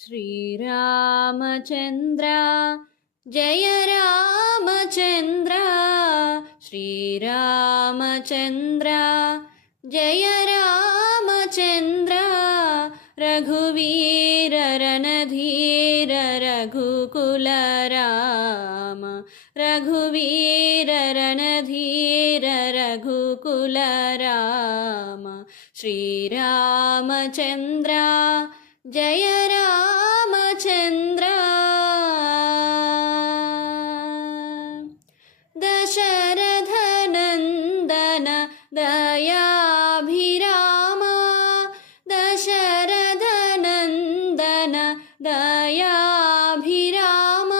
శ్రీరామచంద్ర జయ రామచంద్ర శ్రీరామచంద్ర జయ రామచంద్ర రఘువీర రణధీర రఘుకుల రామ రఘువీర రణధీర రఘుకుల రామ శ్రీరామచంద్ర जय रामचन्द्र दशरथनन्दन दयाभिराम। दशरथनन्दन दयाभिराम।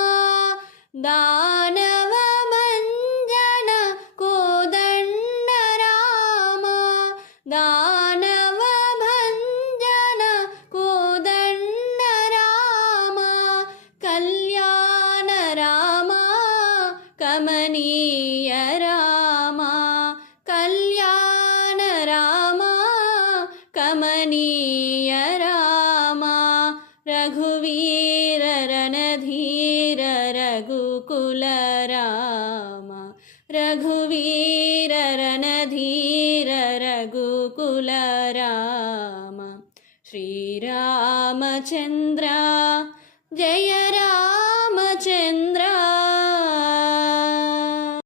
दानवमञ्जन कोदण्ड राम दा రమణీయ రామ కళ్యాణ రామ కమనీయ రామ రఘువీర రణధీర రఘుకుల రామ రఘువీర రణధీర రఘుకుల రామ శ్రీరామచంద్ర జయ